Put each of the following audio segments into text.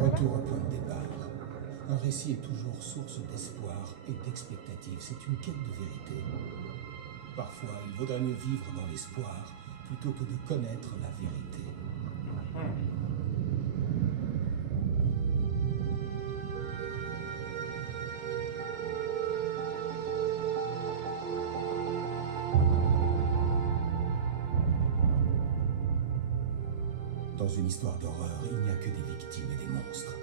Retour au point de départ. Un récit est toujours source d'espoir et d'expectative. C'est une quête de vérité. Parfois, il vaudrait mieux vivre dans l'espoir plutôt que de connaître la vérité. Dans une histoire d'horreur, il n'y a que des victimes et des monstres.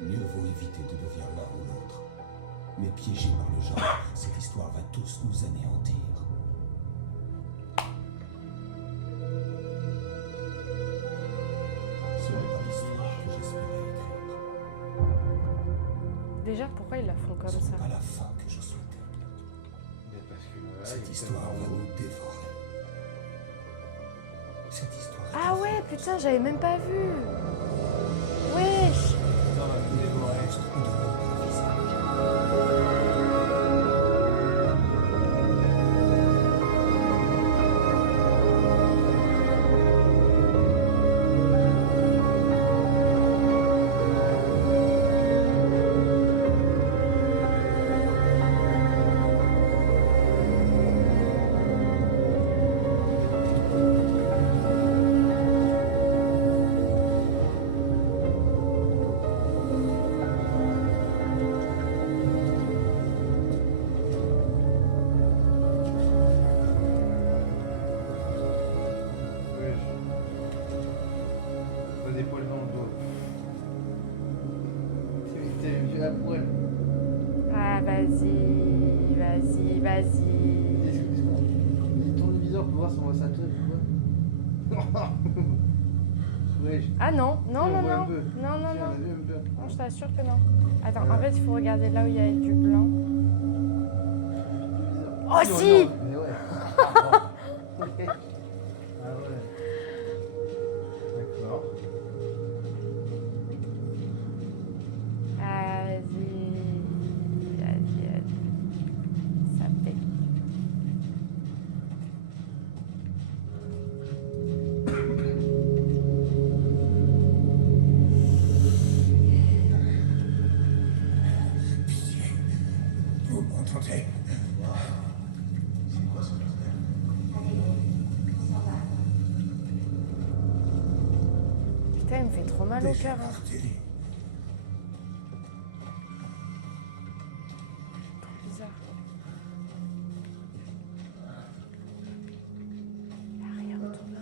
Mieux vaut éviter de devenir l'un ou l'autre. Mais piégés par le genre, cette histoire va tous nous anéantir. Ce n'est pas l'histoire que j'espérais écrire. Déjà, pourquoi ils la font comme Ce ça? n'est pas la fin que je souhaitais. Mais parce que là, Cette histoire va nous dévorer. Cette histoire est Ah ouais, putain, j'avais même pas vu. Wesh. monstre ou de notre visage. T'as des poils dans le dos. T'as une vue à poil. Ah, vas-y, vas-y, vas-y. Est-ce qu'on tourne le viseur pour voir si on voit sa tête ou quoi? Wesh. Ah non, non, On non, voit un non. peu. Non, non, Si, on a non. vu un peu. Non, je t'assure que non. Attends, en fait, il faut regarder là où il y a du blanc. Oh, Si, on si. regarde. Mais ouais. Ok. Ah ouais. D'accord. Vas-y, vas-y. Ça fait. Vous m'entendez? C'est quoi ce bordel? Putain, il me fait trop mal au Déjà cœur. Hein. parti. Trop bizarre. Il y a rien autour de là.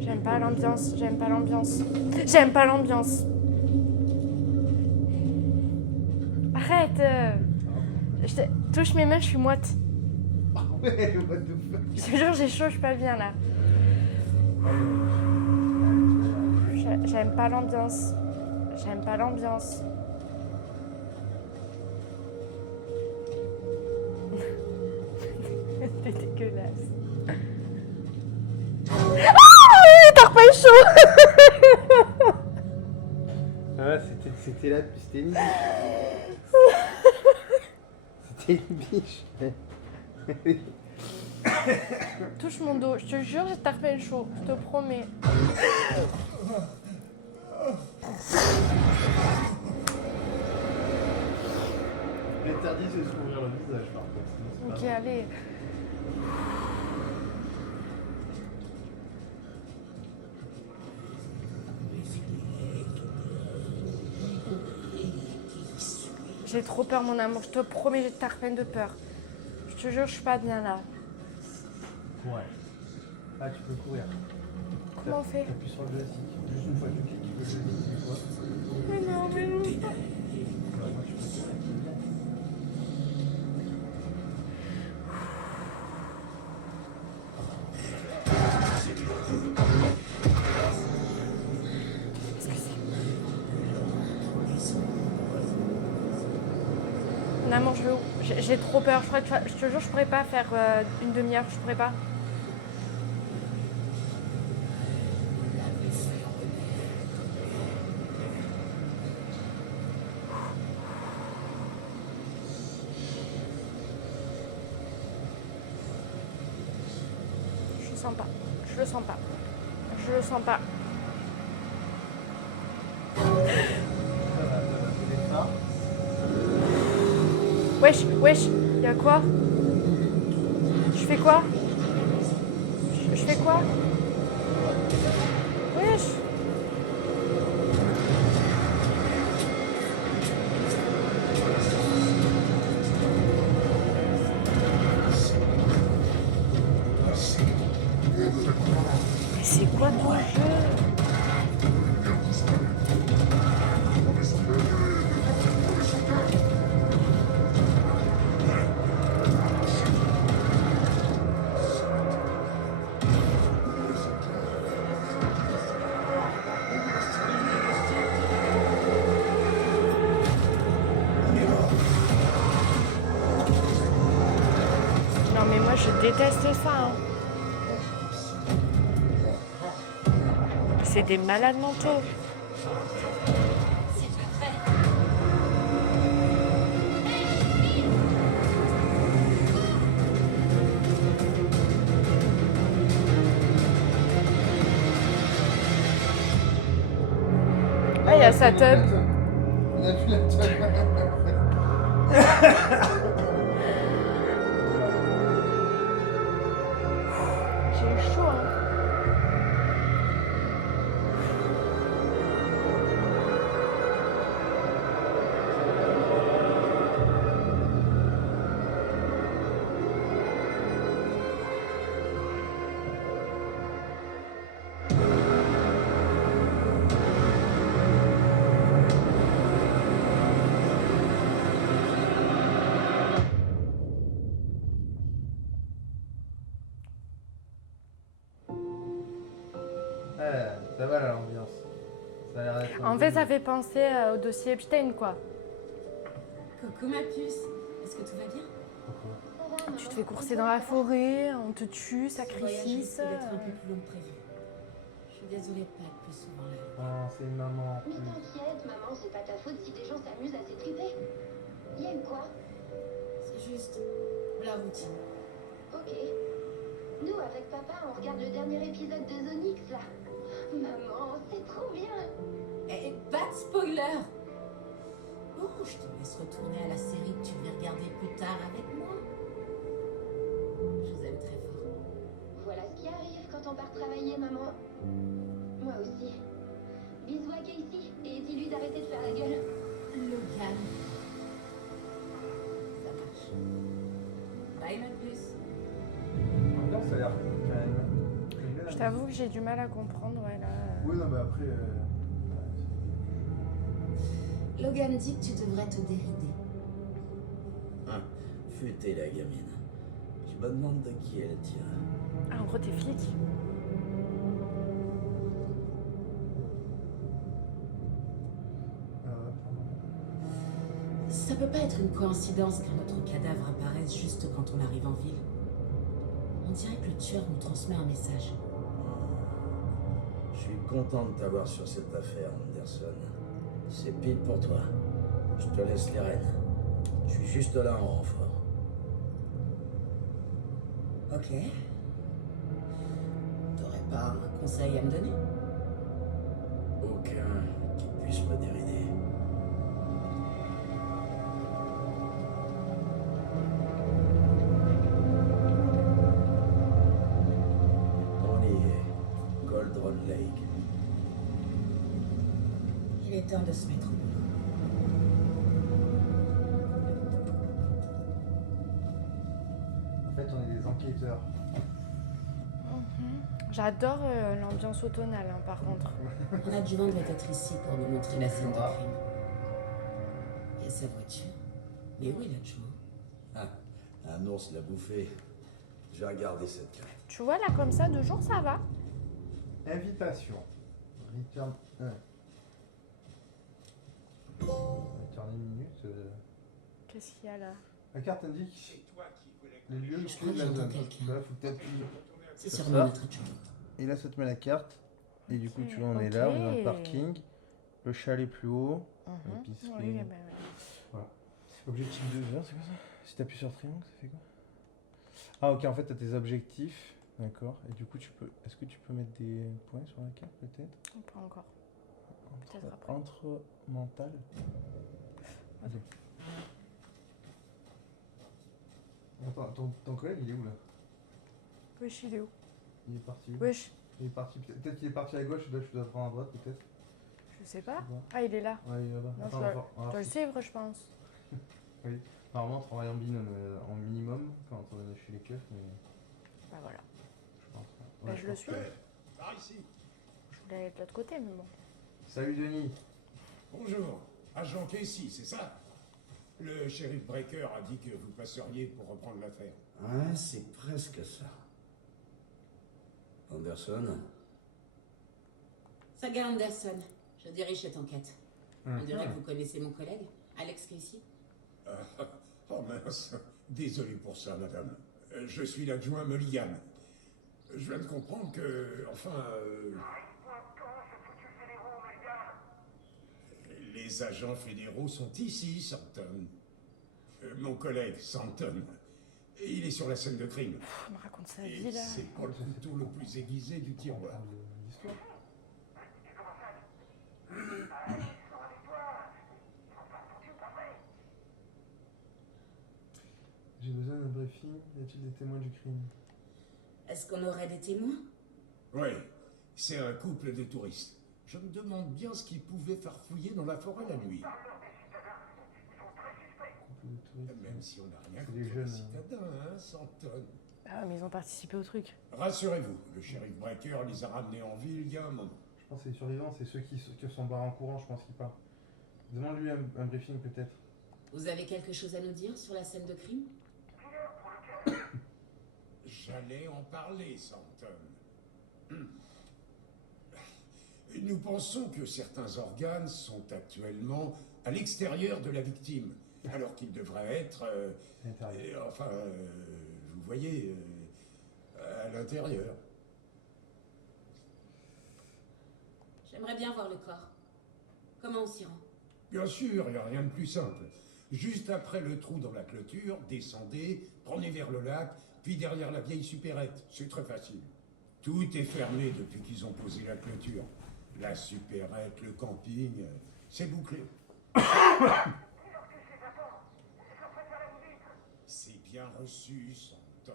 J'aime pas l'ambiance, j'aime pas l'ambiance. J'aime pas l'ambiance. Arrête touche mes mains, je suis moite. Ah ouais, what the fuck. Je te jure, j'ai chaud, je suis pas bien là. J'aime pas l'ambiance. J'aime pas l'ambiance. C'est dégueulasse. Ah, t'as repris chaud. Ah, c'était une biche. C'était une biche. Touche mon dos, je te jure, j'ai tarpé chaud, je te promets. L'interdit, c'est de s'ouvrir le visage, par contre. Sinon, c'est Ok, pas allez. J'ai trop peur, mon amour, je te promets, j'ai tarpène de peur. Je te jure, je suis pas bien là. Ouais. Ah, tu peux courir. Comment on fait? T'appuies sur le joystick. Juste une fois que tu cliques, le joystick, c'est quoi? Mais non, mais non. Bah, moi, tu peux courir. Mon amour, je veux où? J'ai trop peur, je te jure, je pourrais pas faire une demi-heure, je pourrais pas. sens pas. Je le sens pas. Je le sens pas. Wesh, wesh, y'a quoi? Je fais quoi? Je fais quoi? Wesh. Mais c'est quoi ton jeu? Non mais moi je déteste ça. Hein. C'est des malades mentaux. Ah, il y a sa tub. Il a plus la tub. J'ai eu chaud, hein. Ça va là l'ambiance. Ça a l'air d'être un En fait, peu- ça fait penser au dossier Epstein, quoi. Coucou ma puce, est-ce que tout va bien? Pourquoi? Tu te fais courser dans la forêt, on te tue, Ce voyage sacrifice. risque d'être un peu plus long que prévu. Je suis désolée de pas être plus souvent là. Oh, c'est une maman en Mais plus. t'inquiète, maman, c'est pas ta faute si des gens s'amusent à s'étriper. Y a eu quoi? C'est juste la routine. Ok. Nous, avec papa, on regarde le dernier épisode de Zonix, là. Maman, c'est trop bien. Eh, pas de spoiler! Bon, je te laisse retourner à la série que tu vais regarder plus tard avec moi. Je vous aime très fort. Voilà ce qui arrive quand on part travailler, maman. Moi aussi. Bisous à Casey et dis-lui d'arrêter de faire la gueule. Logan. Ça marche. Bye ma puce. L'ambiance a l'air quand même. J'aime bien la Je t'avoue que j'ai du mal à comprendre, ouais, là. Oui, non, mais après. Logan dit que tu devrais te dérider. Ah, futée la gamine. Je me demande de qui elle tire. Ah, en gros, t'es flic. Ça peut pas être une coïncidence qu'un autre cadavre apparaisse juste quand on arrive en ville. On dirait que le tueur nous transmet un message. Je suis content de t'avoir sur cette affaire, Anderson. C'est pile pour toi. Je te laisse les rênes. Je suis juste là en renfort. Ok. T'aurais pas un conseil à me donner? Aucun qui puisse me dérider. On y est. Goldron Lake. Il est temps de se mettre au boulot. En fait, on est des enquêteurs. J'adore l'ambiance automnale, hein, par contre. Un adjuvant doit être ici pour nous montrer la scène de crime. Et sa voiture. Mais où est l'adjuvant? Ah, un ours l'a bouffé. Je vais regarder cette carte. Tu vois, là, comme ça, de jour, ça va. Invitation. Return. Return minute. Qu'est-ce qu'il y a là? La carte indique les lieux Je clés de la crois que zone. j'entends quelqu'un. Là, faut que t'appuies. C'est Sur sûrement ça. notre adjuvant. Et là, ça te met la carte. Et du coup, Ok, tu vois, on est là, on est dans le ok. parking. Le chalet plus haut. Mhm. L'épicerie. Oui, bah, ouais. Objectif 2 heures, c'est quoi ça? Si t'appuies sur triangle, ça fait quoi? Ah, ok, en fait, t'as tes objectifs. D'accord. Et du coup, est-ce que tu peux mettre des points sur la carte, peut-être? Pas encore. Peut-être après. Entre mental. Ok. Attends, ton collègue, il est où là? Wesh, il est où? Il est parti où? Wesh, Il est parti. Peut-être qu'il est parti à gauche, et là tu dois prendre à droite, peut-être. je sais pas. Je sais pas. Ah, il est là. Ouais, il est là-bas. Non, Attends, je on dois va voir le si- suivre, je pense. Oui. Normalement, on travaille en binôme, en minimum, quand on est chez les keufs, mais Bah voilà. je pense. Bah, Ouais, je je le pense. suis. Par ici. Je voulais aller de l'autre côté, mais bon. Salut Denis. Bonjour, agent Casey, c'est ça? Le shérif Breaker a dit que vous passeriez pour reprendre l'affaire. Ouais, c'est presque ça. Anderson, Saga Anderson, je dirige cette enquête. On dirait que vous connaissez mon collègue, Alex Casey. Oh mince, désolé pour ça, madame. Je suis l'adjoint Mulligan. Je viens de comprendre que, les agents fédéraux sont ici, Santon. Mon collègue, Santon. Il est sur la scène de crime. Pff, il me raconte sa Et vie, là. c'est pas le couteau le plus aiguisé du tiroir. L'histoire. J'ai besoin d'un briefing. Y a-t-il des témoins du crime? Est-ce qu'on aurait des témoins? Oui, c'est un couple de touristes. Je me demande bien ce qu'ils pouvaient farfouiller dans la forêt la nuit. Couple de touristes. Même si on n'a rien C'est contre des les jeunes, citadins, hein, Santon. Ah ouais, mais ils ont participé au truc. Rassurez-vous, le shérif Breaker les a ramenés en ville il y a un moment. Je pense que les survivants, c'est ceux qui sont barrés en courant, je pense qu'ils partent. Demande-lui un briefing peut-être. Vous avez quelque chose à nous dire sur la scène de crime? J'allais en parler, Santon. Nous pensons que certains organes sont actuellement à l'extérieur de la victime, alors qu'ils devraient être, À l'intérieur. vous voyez, à l'intérieur. J'aimerais bien voir le corps. Comment on s'y rend? Bien sûr, il n'y a rien de plus simple. Juste après le trou dans la clôture, descendez, prenez vers le lac, puis derrière la vieille supérette. C'est très facile. Tout est fermé depuis qu'ils ont posé la clôture. La supérette, le camping, c'est bouclé. C'est bien reçu, Santon.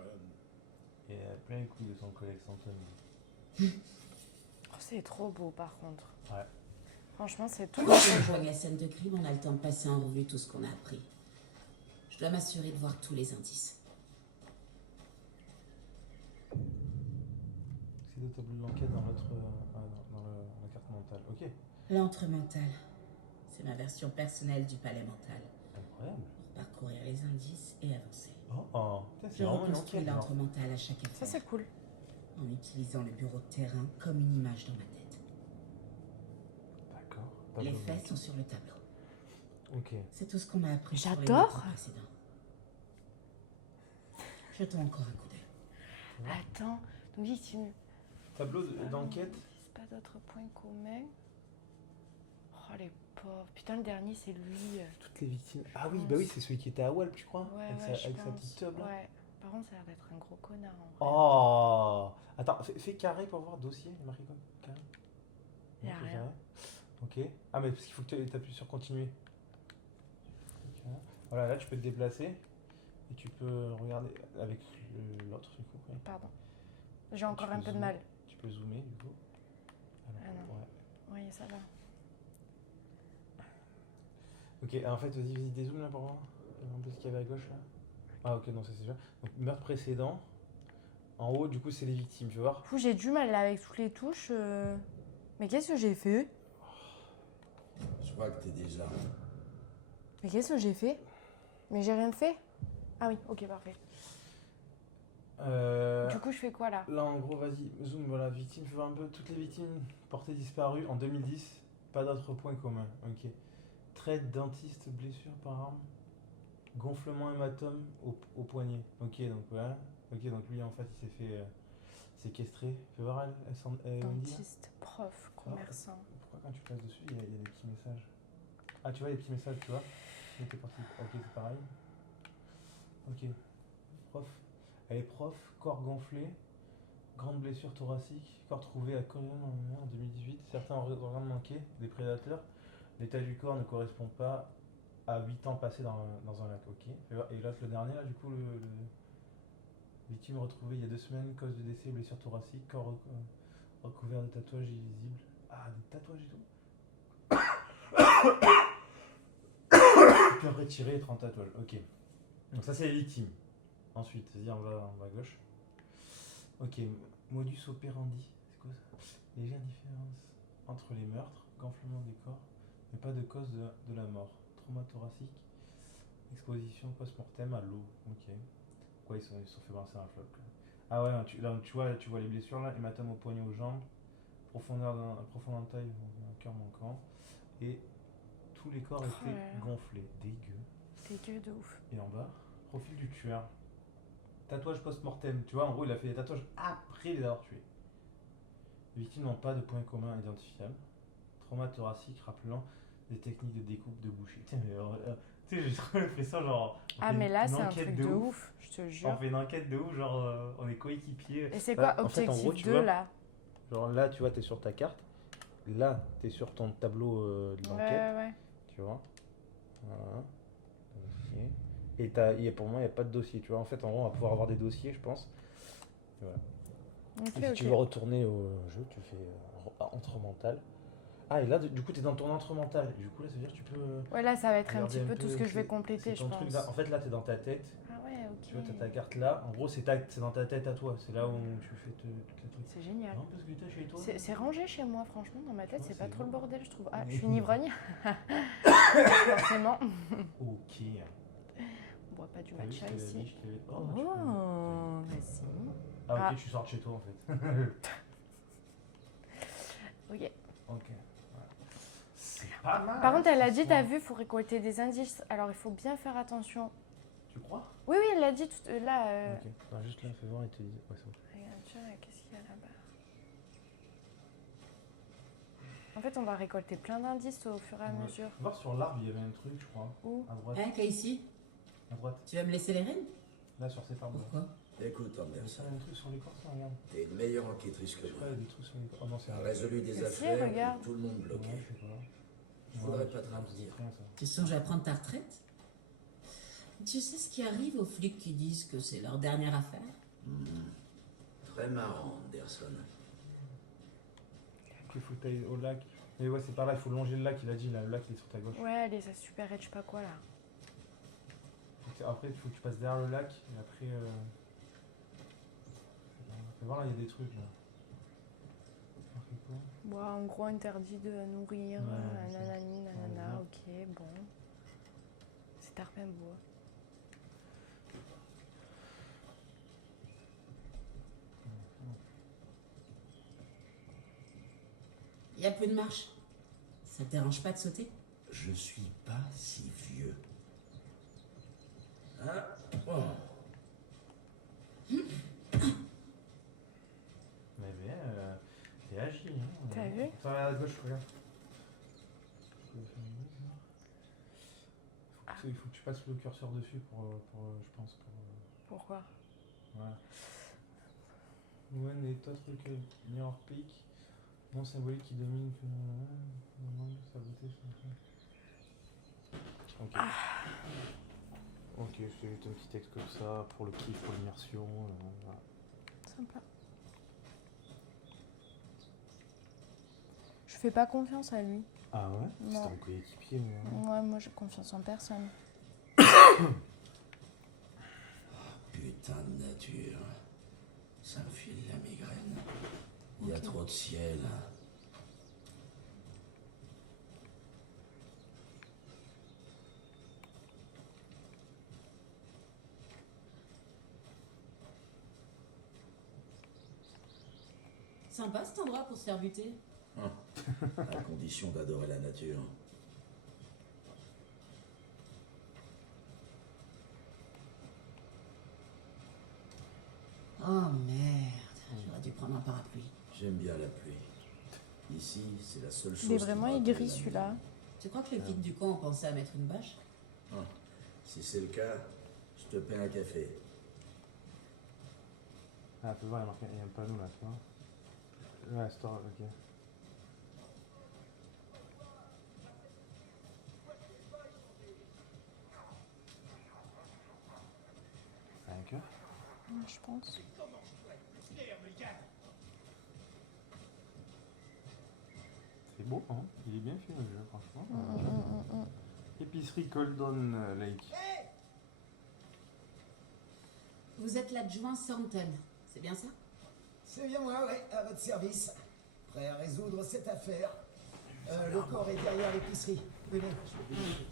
Et plein les couilles de son collègue Santon. Oh, c'est trop beau, par contre. Ouais. Franchement, c'est trop Quand on rejoigne la scène de crime, on a le temps de passer en revue tout ce qu'on a appris. Je dois m'assurer de voir tous les indices. C'est le tableau de l'enquête dans l'autre. Dans la carte mentale. Ok. L'antre mental. C'est ma version personnelle du palais mental. Incroyable. Pour parcourir les indices et avancer. Oh, putain, Je c'est vraiment une reconstruis enquête. l'antre genre. mental à chaque Ça, affaire. c'est cool. En utilisant le bureau de terrain comme une image dans ma tête. D'accord. Les Tableau de faits l'enquête. sont sur le tableau. Ok. C'est tout ce qu'on m'a appris sur les J'adore. meurtres précédents. Jetons encore un coup d'œil. Attends, donc victime. Tableau d'enquête. C'est pas d'autres points communs. Oh, les pauvres. Putain, le dernier, c'est lui. Toutes les victimes. Ah oui, bah oui, c'est celui qui était à Walp, je crois. Ouais, avec ouais, je avec sa pense. petite teub là. Ouais. Par contre, ça a l'air d'être un gros connard. En vrai. Oh. Attends, fais carré pour voir dossier, il est marqué quoi? Carré. Y a Non, c'est rien. carré. Ok. Ah, mais parce qu'il faut que tu appuies sur continuer. Ok. Voilà, là tu peux te déplacer et tu peux regarder avec l'autre du coup. Ouais. Pardon. J'ai encore Tu un peux peu de zoomer. mal. Tu peux zoomer du coup. Alors, Ah non. ouais. Oui, ça va. Ok, en fait, vas-y, dézoome là pour voir un peu ce qu'il y avait à gauche là. Ah, ok, non, ça c'est sûr. Donc, meurtre précédent. En haut, du coup, c'est les victimes, tu vois. Fou, j'ai du mal là avec toutes les touches. Mais qu'est-ce que j'ai fait? je crois que t'es déjà. Mais qu'est-ce que j'ai fait? Mais j'ai rien fait? Ah oui, ok, parfait. Du coup, je fais quoi là? Là, en gros, vas-y, zoom, voilà, victime, tu vois un peu toutes les victimes portées disparues en 2010, pas d'autres points communs, ok. Traite, dentiste, blessure par arme, gonflement hématome au poignet, ok, donc voilà, ok, donc lui en fait il s'est fait séquestrer, fais voir Wendy, là. Dentiste, prof, commerçant. Pourquoi quand tu passes dessus, il y a des petits messages? Ah, tu vois les petits messages, tu vois? Il était parti, ok, c'est pareil. Ok, prof, elle est prof, corps gonflé, Grande blessure thoracique, corps trouvé à Cologne en 2018. Certains organes manqués, des prédateurs. L'état du corps ne correspond pas à 8 ans passés dans un lac. Ok. Et là, le dernier, là, du coup, victime retrouvée il y a 2 semaines, cause de décès, blessure thoracique, corps recouvert de tatouages illisibles. Ah, des tatouages et tout. Cœur retiré, 30 tatouages. Ok. Donc ça, c'est les victimes. Ensuite, vas-y, on va à gauche. Ok, modus operandi, c'est quoi ça? Légère différence entre les meurtres, gonflement des corps, mais pas de cause de la mort. Trauma thoracique, exposition post-mortem à l'eau. Ok. Pourquoi ils se sont fait brasser un floc là. Ah ouais, tu vois les blessures là, hématome au poignet aux jambes, profondeur taille, un cœur manquant, et tous les corps étaient gonflés. Dégueu. Dégueu de ouf. Et en bas, profil du tueur. Tatouage post-mortem, tu vois, en gros, il a fait des tatouages après les avoir tués. Les victimes n'ont pas de points communs identifiables. Trauma thoracique rappelant des techniques de découpe de boucher. Putain, mais tu sais, j'ai trop fait ça, genre. Ah, mais là, c'est un truc de ouf, je te jure. On fait une enquête de ouf, genre, on est coéquipiers. Et c'est quoi, objectif en gros, 2 là? Genre là, tu vois, t'es sur ta carte. Là, t'es sur ton tableau de l'enquête. Ouais. Tu vois. Voilà. Dossier. Et pour moi, il n'y a pas de dossier. Tu vois, en fait, en gros, on va pouvoir avoir des dossiers, je pense. Voilà. Okay, et si tu veux retourner au jeu, tu fais entre mental. Ah, et là, du coup, tu es dans ton entre mental. Et du coup, là, ça veut dire que tu peux. Ouais, là, ça va être un petit peu tout ce que je vais compléter, je pense. Truc, là, en fait, là, tu es dans ta tête. Ah ouais, ok. Tu vois, tu as ta carte là. En gros, c'est dans ta tête à toi. C'est là où tu fais tous les trucs. C'est génial. Non, parce que t'as chez toi. C'est rangé chez moi, franchement. Dans ma tête, c'est pas trop le bordel, je trouve. Ah, Oui. je suis une ivrogne. Forcément. Ok. On boit pas du T'as vu, matcha je t'avais ici. dit, Oh, vas-y. Ah, ok, tu sors de chez toi en fait. Ok. Ok. C'est pas mal. Par contre, elle a dit, t'as vu, il faut récolter des indices. Alors, il faut bien faire attention. Tu crois? Oui, elle l'a dit tout là. Ok. Non, juste là, fais voir et te dis. Ouais, c'est bon. Regarde, tiens, qu'est-ce qu'il y a là-bas? En fait, on va récolter plein d'indices au fur et à mesure. Voir sur l'arbre, il y avait un truc, je crois. Où? À droite. Hein, Casey? À droite. Tu vas me laisser les rênes? Là, sur cet arbre. Pourquoi? Écoute, Il y Anderson, a un truc sur l'écorce, là, regarde. t'es une meilleure enquêtrice que Je moi. crois qu'il y a des trucs sur l'écorce. Oh non, c'est T'as un résolu des Si, affaires regarde. où tout le monde Ouais, bloqué. je sais pas. Je voudrais pas te Non, c'est ralentir. rien, ça. Tu songes à prendre ta retraite? Tu sais ce qui arrive aux flics qui disent que c'est leur dernière affaire? Très marrant, Anderson. Il faut que t'ailles au lac. Mais ouais, c'est par là, il faut longer le lac, il a dit, là, le lac il est sur ta gauche. Ouais, elle est super je sais pas quoi là. Après, il faut que tu passes derrière le lac, et après. Fais voir là, il y a des trucs là. Marqué quoi? Bon, en gros, interdit de nourrir, Ouais, nanani, nanana, ouais. ok, bon. C'est Tarpin-Bois. Il y a peu de marche. Ça te dérange pas de sauter? Je suis pas si vieux. Hein? Oh. Mais bien, t'es agile. Hein, T'as vu? Attends, regarde à gauche, regarde. Il faut que tu passes le curseur dessus pour je pense, Pourquoi? Voilà. When est autre que Mirror Peak, nom symbolique qui domine que sa beauté. Ok. Ok, je fais juste un petit texte comme ça pour le kiff, pour l'immersion. Voilà. Sympa. Je fais pas confiance à lui. Ah ouais? Non. C'est un coéquipier, mais. Ouais, moi j'ai confiance en personne. Putain de nature. Ça me file la migraine. Il y a trop de ciel. Sympa cet endroit pour se faire buter. À condition d'adorer la nature. Oh merde, j'aurais dû prendre un parapluie. J'aime bien la pluie. Ici, c'est la seule chose. Il est vraiment qui me aigri rappelle la celui-là. Tu crois que les flics du coin ont pensé à mettre une bâche? nuit. Si c'est le cas, je te paie un café. Ah, tu peux voir, il y a un panneau là, tu vois. Ouais, store, ok. C'est un cœur? Je pense. C'est beau, hein? Il est bien fait le jeu, franchement. Épicerie Golden Lake. Vous êtes l'adjoint Thornton, c'est bien ça? C'est bien moi, ouais, à votre service. Prêt à résoudre cette affaire. Le corps est derrière l'épicerie. Venez, je vais vérifier.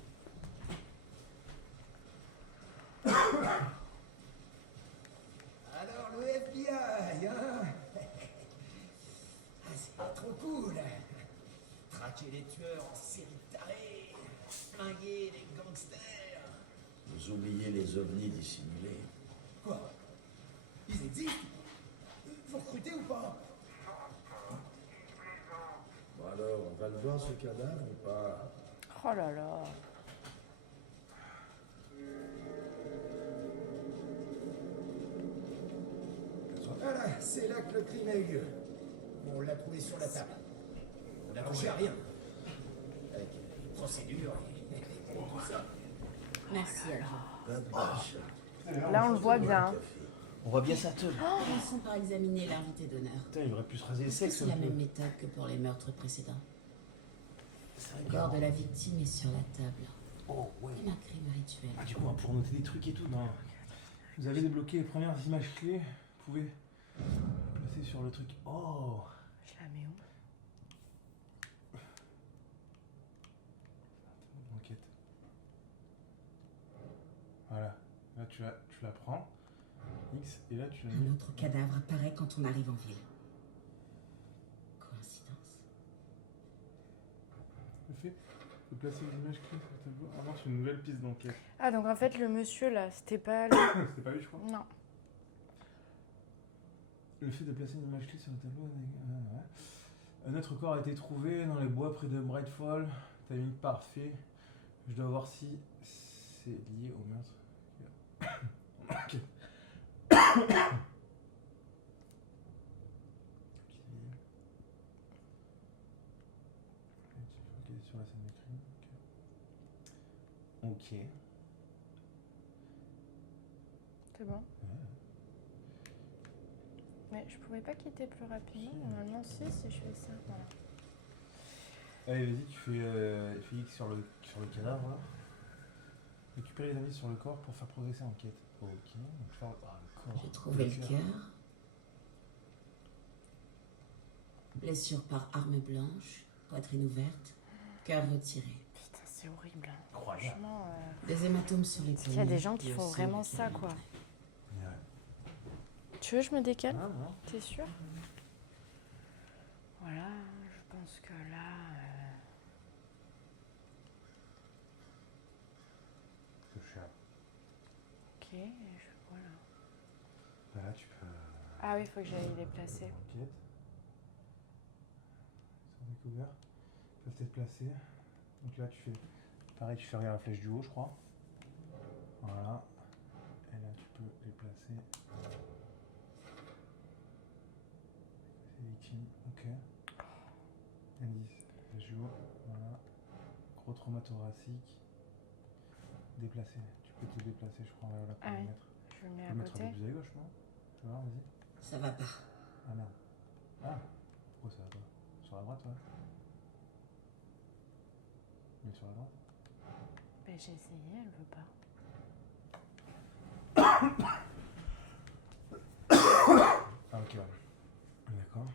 Alors, le FBI, hein? Ah, c'est pas trop cool. Traquer les tueurs en série de tarés, flinguer les gangsters. Vous oubliez les ovnis dissimulés. Quoi? Ils existent? Vous recrutez ou pas? Bon alors, on va le voir ce cadavre ou pas? Oh là là. Voilà, c'est là que le crime a eu lieu. On l'a trouvé sur la table. On n'a touché à rien. Avec les procédures et tout ça. Merci alors. Pas de bâche. Là, on le voit bien. On voit bien sa teule. Commençons par examiner l'invité d'honneur. Putain, il aurait pu se raser le Est-ce que sexe. c'est la même méthode que pour les meurtres précédents? C'est vrai Le que- corps de la victime est sur la table. Oh, ouais. Comme un crime rituel. Ah, du coup, pour noter des trucs et tout, non. Vous avez débloqué les premières images clés. Vous pouvez placer sur le truc. Oh! Je la mets où? Enquête. Voilà. Là, tu la prends. X, et là, tu la mets. Un autre cadavre apparaît quand on arrive en ville. Coïncidence? Le fait de placer les images clés sur le tableau avance une nouvelle piste d'enquête. Ah, donc en fait, le monsieur là, c'était pas lui. C'était pas lui, je crois. Non. Le fait de placer une image clé sur le tableau. Ouais. Un autre corps a été trouvé dans les bois près de Brightfall. Timing parfait. Je dois voir si c'est lié au meurtre. Ok. Ok, sur la scène de crime. Ok. C'est bon. Mais je pouvais pas quitter plus rapidement. Normalement, si je fais ça. Voilà. Allez, vas-y, tu fais X sur le cadavre. Là. Récupérer les indices sur le corps pour faire progresser l'enquête. Ok. Donc, faire, le corps. J'ai trouvé le cœur. Blessure par arme blanche, poitrine ouverte, cœur retiré. Putain, c'est horrible. Hein. Incroyable. Franchement, Des hématomes sur les il y a des gens qui font vraiment ça, quoi. Ouais. Tu veux que je me décale? Ah, non. T'es sûr? Voilà, je pense que là... C'est cher. Ok, voilà. Là, tu peux. Ah oui, il faut que j'aille les placer. Enquête. Ils sont découverts. Ils peuvent être placés. Donc là, tu fais. Pareil, tu fais regarder la flèche du haut, je crois. Voilà. Et là, tu peux les placer. C'est victime. Ok. Indice. Flèche du haut. Voilà. Gros trauma thoracique. Déplacer. Tu peux te déplacer, je crois. Voilà, pour Ah le oui. mettre. Je le mets Tu à peux le mettre un côté. peu plus à gauche, non? Tu vois, vas-y. Ça va pas. Ah merde. Ah. Pourquoi ça va pas? Sur la droite, ouais. Mais sur la droite? Ben, j'ai essayé, elle veut pas. Ah ok, ouais. D'accord.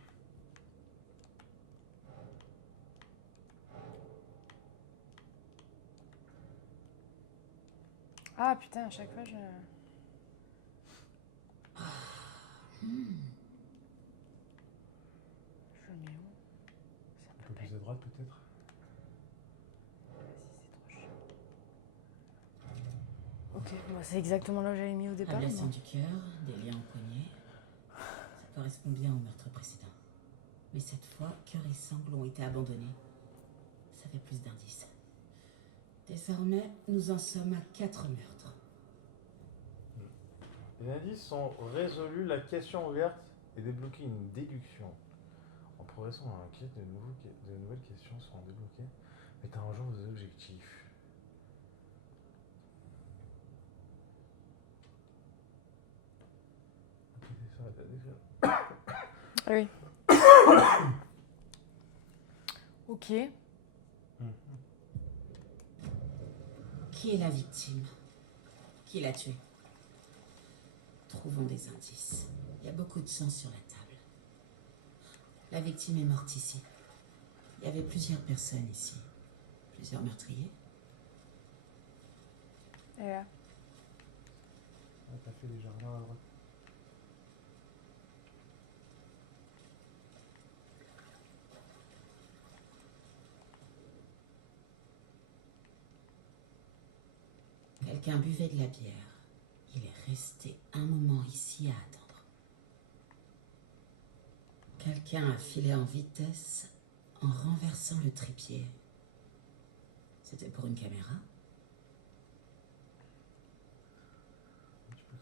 Ah putain, à chaque fois, je... Je le mets où? Ça Un peut peu pas plus être... à droite peut-être? Vas-y, c'est trop chiant. Ok, bon, c'est exactement là où j'avais mis au départ. Ablation mais- du cœur, des liens au poignet. Ça correspond bien au meurtre précédent. Mais cette fois, cœur et sangles ont été abandonnés. Ça fait plus d'indices. Désormais, nous en sommes à 4 meurtres. Les indices sont résolus, la question ouverte et débloquer une déduction. En progressant dans la quête, de nouvelles questions seront débloquées. Mettez en jour vos objectifs. Oui. Ok. Qui est la victime? Qui l'a tué? Trouvons des indices. Il y a beaucoup de sang sur la table. La victime est morte ici. Il y avait plusieurs personnes ici. Plusieurs meurtriers. Et là. Ah, t'as fait les jardins à droite. Quelqu'un buvait de la bière. Il est resté un moment ici à attendre. Quelqu'un a filé en vitesse en renversant le trépied. C'était pour une caméra? Tu peux quitter.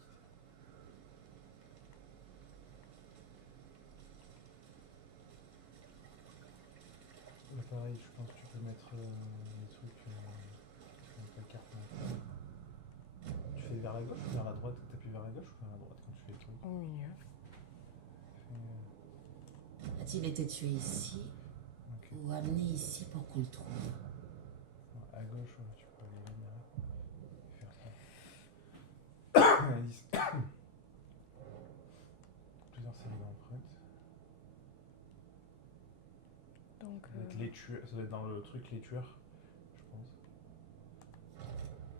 Là, pareil, je pense que tu peux mettre les trucs avec la carte. Tu fais vers la gauche ou vers la droite? T'appuies vers la gauche ou vers la droite quand tu fais le truc? Au milieu. A-t-il été tué ici Ok. ou amené ici pour qu'on le trouve? À gauche, ouais, tu peux aller là, faire ça. Indice. Plusieurs séries d'empreintes. Donc. Ça doit être les tueurs, ça doit être dans le truc les tueurs, je pense.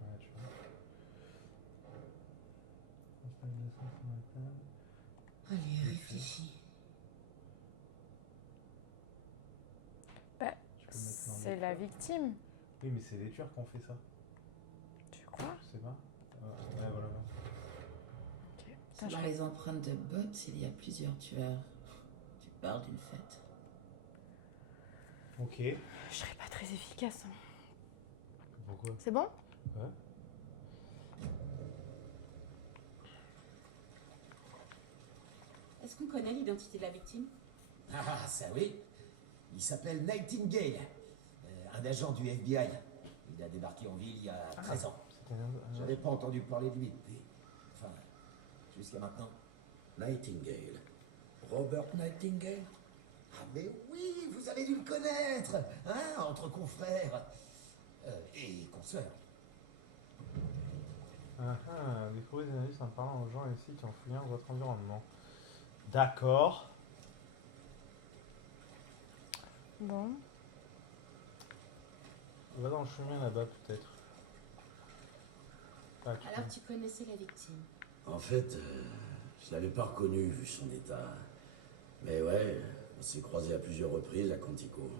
Ouais, tu vois. Installe le son sur la table. Allez, réfléchis. Bah, Tu peux mettre dans c'est les la tueurs. victime. Oui, mais c'est les tueurs qui ont fait ça. Tu crois? Je sais pas. Ouais, voilà. Ok. Putain, je Selon les empreintes de bottes, il y a plusieurs tueurs. Tu parles d'une fête. Ok. je serais pas très efficace. Hein. Pourquoi? C'est bon? Ouais. Est-ce qu'on connaît l'identité de la victime? Ah, ça oui. Il s'appelle Nightingale. Un agent du FBI. Il a débarqué en ville il y a 13 ans. C'était un- J'avais pas entendu parler de lui depuis. Enfin, jusqu'à maintenant. Nightingale. Robert Nightingale? Ah mais oui, vous avez dû le connaître, hein, entre confrères et consoeurs. Découvrez des indices en parlant aux gens ici qui ont fouillant votre environnement. D'accord. Bon. Va dans le chemin là-bas peut-être. Ah, tu Alors peux- tu connaissais la victime? En fait, je l'avais pas reconnu vu son état. Mais ouais, on s'est croisés à plusieurs reprises à Quantico.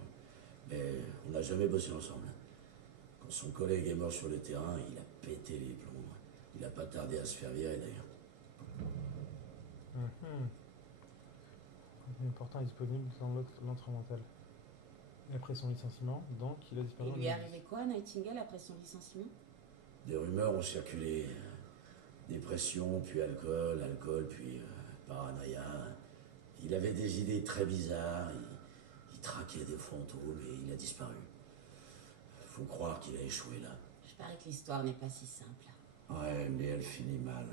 Mais on n'a jamais bossé ensemble. Quand son collègue est mort sur le terrain, il a pété les plombs. Il a pas tardé à se faire virer d'ailleurs. Contenu important est disponible dans l'entre mental. Et après son licenciement, donc il a disparu. Il lui est arrivé quoi à Nightingale après son licenciement? Des rumeurs ont circulé. Dépression, puis alcool, alcool, puis paranoïa. Il avait des idées très bizarres. Il traquait des fantômes et il a disparu. Faut croire qu'il a échoué là. Je parie que l'histoire n'est pas si simple. Ouais, mais elle finit mal.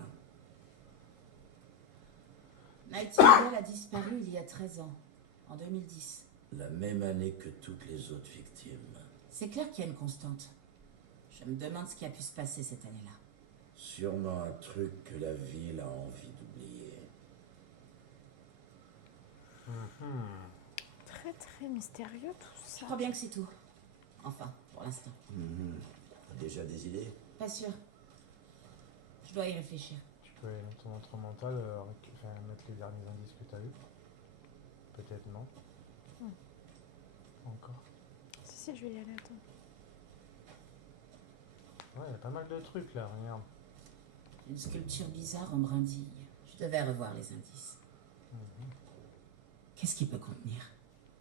Nightingale a disparu il y a 13 ans, en 2010. La même année que toutes les autres victimes. C'est clair qu'il y a une constante. Je me demande ce qui a pu se passer cette année-là. Sûrement un truc que la ville a envie d'oublier. Très très mystérieux tout Je ça. crois bien que c'est tout. Enfin, pour l'instant. T'as déjà des idées? Pas sûr. Je dois y réfléchir. Tu peux aller dans ton entre mental, mettre les derniers indices que tu as eu. Peut-être non. Encore. Si, je vais y aller, attends. Ouais, il y a pas mal de trucs là, regarde. Une sculpture bizarre en brindille. Je devais revoir les indices. Qu'est-ce qu'il peut contenir?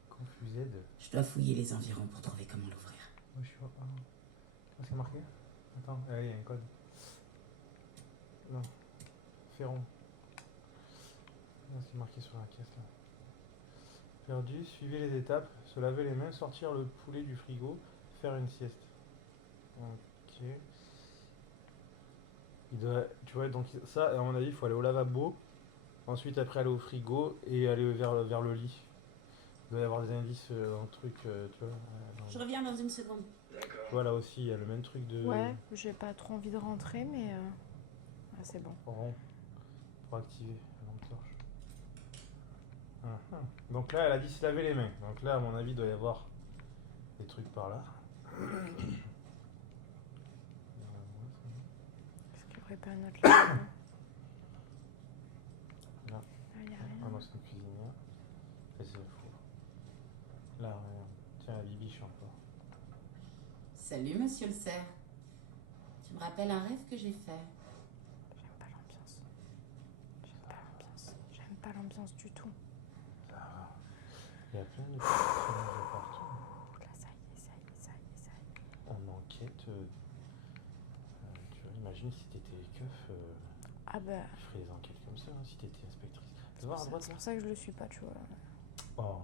Confusé de. Je dois fouiller les environs pour trouver comment l'ouvrir. Oh, je suis. C'est marqué? Attends, il y a un code. Non. Ferron. C'est marqué sur la caisse là. Perdu, suivez les étapes, se laver les mains, sortir le poulet du frigo, faire une sieste. Ok. Tu vois, donc ça, à mon avis, il faut aller au lavabo, ensuite après aller au frigo et aller vers le lit. Il doit y avoir des indices, un truc, tu vois. Je reviens dans une seconde. Voilà aussi, il y a le même truc de... Ouais, j'ai pas trop envie de rentrer, mais ouais, c'est bon. Rond pour activer la lampe torche. Donc là, elle a dit se laver les mains. Donc là, à mon avis, il doit y avoir des trucs par là. Est-ce qu'il n'y aurait pas un autre là? Là. Là, il n'y a Ah rien. non, c'est une cuisinière. Et c'est fou. Là, regarde. Tiens, la bibiche encore. Salut, monsieur le cerf. Tu me rappelles un rêve que j'ai fait. J'aime pas l'ambiance. J'aime pas l'ambiance. J'aime pas l'ambiance du tout. Ça va. Il y a plein de personnages partout. Là, ça y est, ça y est, ça y est, ça y est. On enquête. Tu vois, imagine si t'étais keuf. Ah bah, Tu ferais des enquêtes comme ça, hein, si t'étais inspectrice. Tu c'est vas voir pour, à ça, droite c'est là. pour ça que je le suis pas, tu vois. Oh.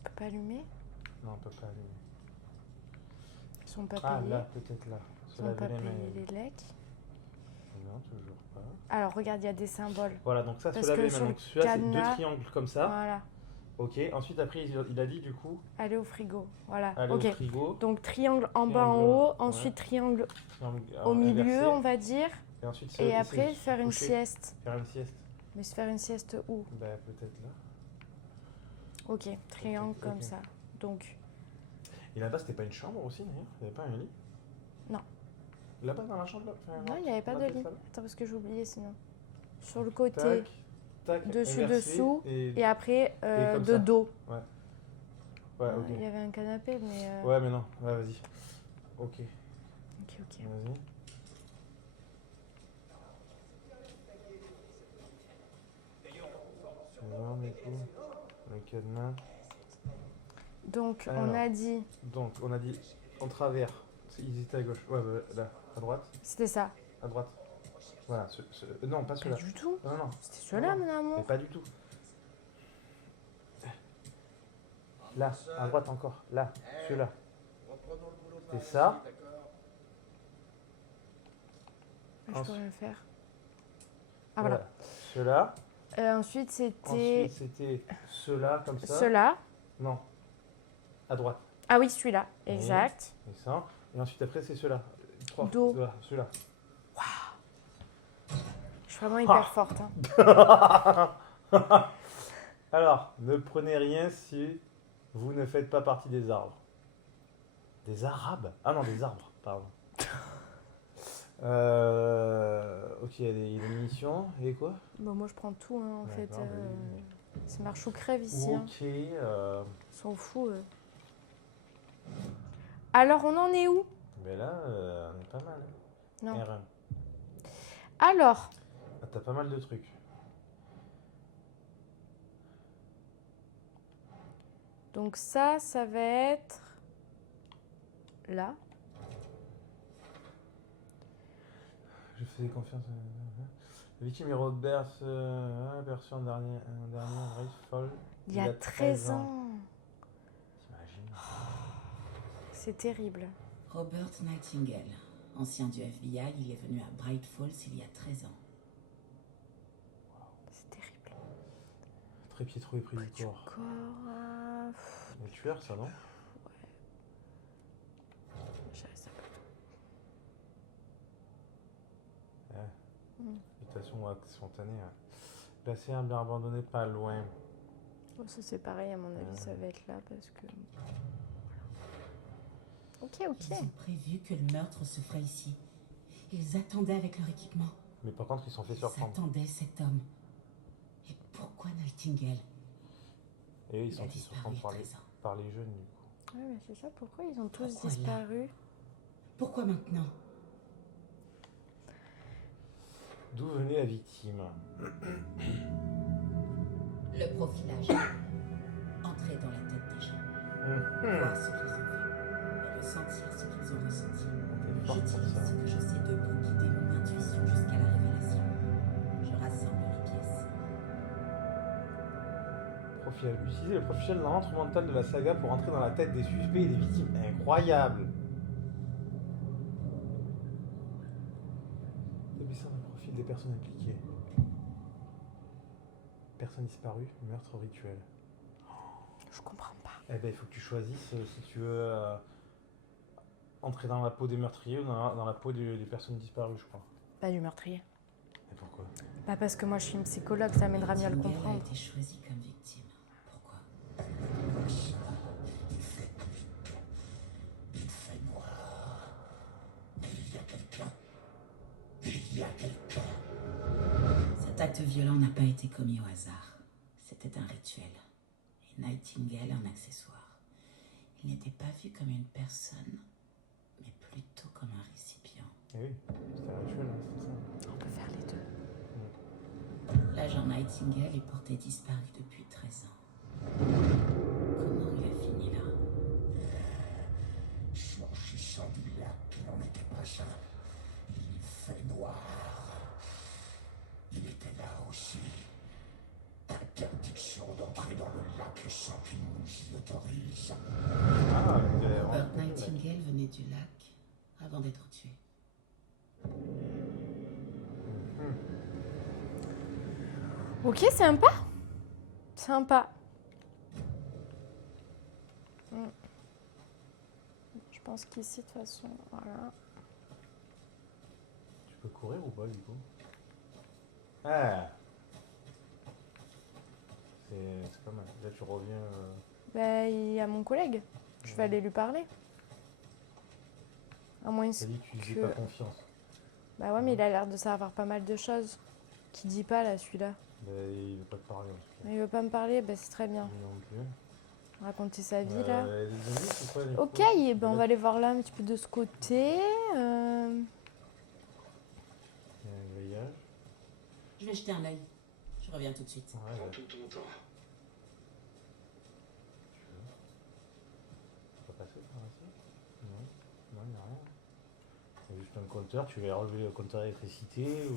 On peut pas allumer? Non, on peut pas allumer. Ils sont pas Ah payés. là, peut-être là. Ils Se sont laver pas les mains. payés les lecs. Non, toujours pas. Alors, regarde, il y a des symboles. Voilà, donc ça, Parce se laver que les mains. sur Donc le celui-là, c'est deux cadenas- triangles comme ça. Voilà. Ok, ensuite, après, il a dit du coup, Aller au frigo. Voilà. aller Ok. au frigo. Donc, triangle en bas, en Triangle, haut. ouais. Ensuite, triangle triangle, au milieu, inversé, on va dire. Et ensuite, Et essayer après, de se faire une coucher. sieste. Faire une sieste. Mais se faire une sieste où? Bah, peut-être là. Ok, triangle comme Ok. ça. Donc, Et là-bas, c'était pas une chambre aussi, d'ailleurs? Il n'y avait pas un lit? Non. Là-bas, dans la chambre, là? Enfin, non, il n'y avait pas dans de la lit. salle. Attends, parce que j'ai oublié sinon. Sur le côté, Tac, tac, dessus, inversé, dessous, Et... et après, comme de ça. dos. Ouais. Ouais, ok. Il y avait un canapé, mais... Ouais, mais non. Ouais, vas-y. Ok. Ok, ok. Vas-y. C'est bon, du coup. Le cadenas. Donc, Alors. on a dit... Donc, on a dit en travers. Ils étaient à gauche. Ouais, bah, là, à droite. C'était ça. À droite. Voilà. Non, pas Pas celui-là. du tout. Non, non. C'était celui-là, Non, mon amour. mais pas du tout. Là, à droite encore. Là, celui-là. C'est ça. Je peux Ensuite- rien faire. Ah, voilà. Ceux-là. Ensuite, c'était Ensuite, c'était ceux-là, comme ça. ceux-là. Non. À droite. Ah oui, celui-là. Oui. Exact. Et ça. Et ensuite, après, c'est ceux-là. Trois. Dos. Ceux-là. Ceux-là. Je suis vraiment hyper forte. Hein. Alors, ne prenez rien si vous ne faites pas partie des arbres. Des arabes? Ah non, des arbres, pardon. Ok, il y a des munitions. Et quoi? Bon, moi, je prends tout, hein, en fait. D'accord, oui. C'est marche ou crève ici. Hein. Ok. Ils s'en foutent. Alors, on en est où? Mais là, on est pas mal. Hein. Non. R1. Alors, Ah, t'as pas mal de trucs. donc ça va être là. Je faisais confiance. La victime est Robert, aperçu un dernier Rifle. Il y a 13 ans. T'imagines? C'est terrible. Robert Nightingale, ancien du FBI, il est venu à Bright Falls il y a 13 ans. C'est terrible. Trépied trouvé pris du Du corps. corps. Le tueur, ça, non? J'arrive ça. Mutation spontanée. Placé un bien abandonné pas loin. Bon, ça c'est pareil, à mon avis, ça va être là parce que. Ok, Ils ok. ont prévu que le meurtre se ferait ici. Ils attendaient avec leur équipement. Mais par contre, ils se sont fait Ils surprendre. attendaient cet homme. Et pourquoi Nightingale? Et eux, ils Il sont a fait disparu surprendre il y a 13 ans. par les jeunes, du coup. Ouais, mais c'est ça, pourquoi ils ont tous Pourquoi là disparu? Pourquoi maintenant? D'où venait la victime? Le profilage. Entrer dans la tête des gens. Voir ce qu'ils ont vu. Et le ressentir ce qu'ils ont ressenti. T'es fort pour J'utilise ça. ce que je sais d'eux pour guider mon intuition jusqu'à la révélation. Je rassemble les pièces. Utiliser le profil dans l'antre mental de la saga pour entrer dans la tête des suspects et des victimes. Incroyable. Établissant le profil des personnes impliquées. Personnes disparues, meurtre rituel. Je comprends pas. Eh ben, il faut que tu choisisses si tu veux entrer dans la peau des meurtriers ou dans la peau des personnes disparues, je crois. Pas du meurtrier. Et pourquoi? Pas parce que moi je suis une psychologue, ça m'aidera mieux à le Nightingale comprendre. a été choisie comme victime. Pourquoi? Il fait noir. Mais il y a quelqu'un. Il y a quelqu'un. Cet acte violent n'a pas été commis au hasard. C'était un rituel. Et Nightingale un accessoire. Il n'était pas vu comme une personne, mais plutôt comme un récipient. Eh oui, c'était un rituel, hein, c'est ça. On peut faire les deux. L'agent Nightingale est porté disparu depuis 13 ans. Comment il a fini là? S'agissant du lac, il n'en était pas un. Il fait noir. Il était là aussi. Interdiction d'entrer dans le lac sans qu'il nous y autorise. Ah, Robert Nightingale venait du lac avant d'être tué. Ok, sympa. Sympa. Je pense qu'ici, de toute façon, voilà. Tu peux courir ou pas, du coup? Ah. C'est pas mal. Là, tu reviens... Bah, il y a mon collègue. Je vais aller lui parler. À moins T'as dit que tu faisais que... pas confiance. Bah ouais, mais il a l'air de savoir pas mal de choses. Qui dit pas, là, celui-là. Bah, il veut pas te parler, en tout cas. Il veut pas me parler, bah c'est très bien. Lui non plus. Raconter sa vie, là. Les zombies, c'est quoi, les Ok, fois ben on va aller voir là un petit peu de ce côté. Il y a un grillage. Je vais jeter un œil. Je reviens tout de suite. Ouais, Prends ouais. tout ton temps. Tu peux passer par ici? Non, non, il n'y a rien. C'est juste un compteur, tu vas relever le compteur d'électricité ou...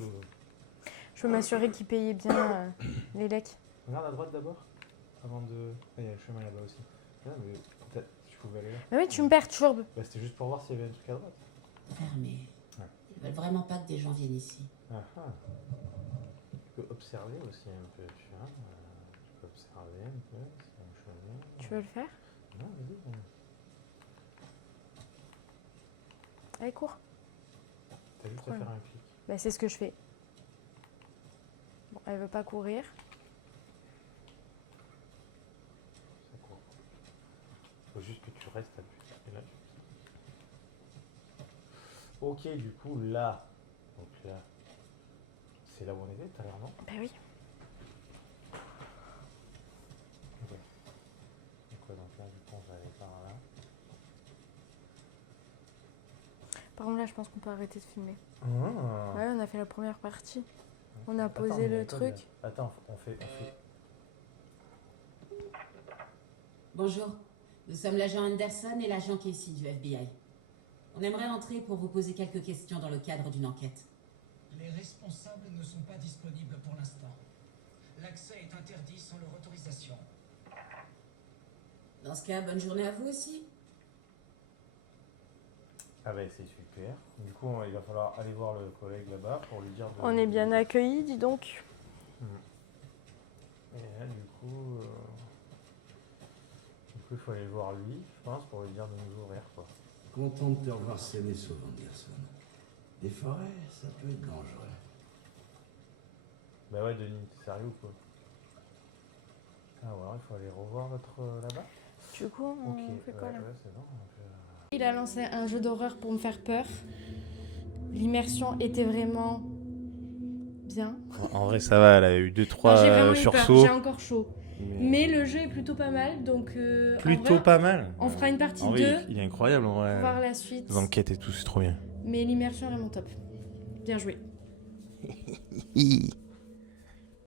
Je veux m'assurer qu'il payait bien les lecs. Regarde à droite d'abord, avant de... Ah, il y a le chemin là-bas aussi. Ah, mais peut-être tu pouvais aller là. Mais oui, tu me perturbes. Bah, c'était juste pour voir s'il y avait un truc à droite. Fermé. Ouais. Ils veulent vraiment pas que des gens viennent ici. Ah, ah. Tu peux observer aussi un peu, tu vois. Tu peux observer un peu, c'est un chemin. Tu veux le faire? Non, vas-y. Allez, cours. T'as juste à Voilà. faire un clic. Bah c'est ce que je fais. Bon, elle veut pas courir. Ça court. Faut juste que tu restes appuyé. Et là, tu... Ok, du coup, là. Donc là. C'est là où on était tout à l'heure, non? Bah oui. Ok. Donc, ouais, donc là, du coup, on va aller par là. Par contre là, je pense qu'on peut arrêter de filmer. Ah. Ouais, on a fait la première partie. On a posé Attends, mais le attends, truc. Attends, on fait... Bonjour, nous sommes l'agent Anderson et l'agent Casey du FBI. On aimerait entrer pour vous poser quelques questions dans le cadre d'une enquête. Les responsables ne sont pas disponibles pour l'instant. L'accès est interdit sans leur autorisation. Dans ce cas, bonne journée à vous aussi. Ah bah c'est super. Du coup, il va falloir aller voir le collègue là-bas pour lui dire de... On est bien accueillis, dis donc. Et là, du coup, il faut aller voir lui, je pense, pour lui dire de nous ouvrir, quoi. Content de te revoir s'aimer sur Anderson. Les forêts, ça peut être dangereux. Bah ouais, Denis, t'es sérieux ou quoi? Ah ouais, il faut aller revoir votre là-bas. Du coup, on Ok, fait quoi là? ouais, c'est bon. Il a lancé un jeu d'horreur pour me faire peur. L'immersion était vraiment bien. En vrai, ça va, elle a eu 2-3 Non, j'ai vraiment eu peur, j'ai encore chaud. Mais le jeu est plutôt pas mal, donc plutôt en vrai, pas mal. on fera une partie En 2 vrai, il est incroyable en vrai. pour voir la suite. Les enquêtes et tout, c'est trop bien. Mais l'immersion est vraiment top. Bien joué.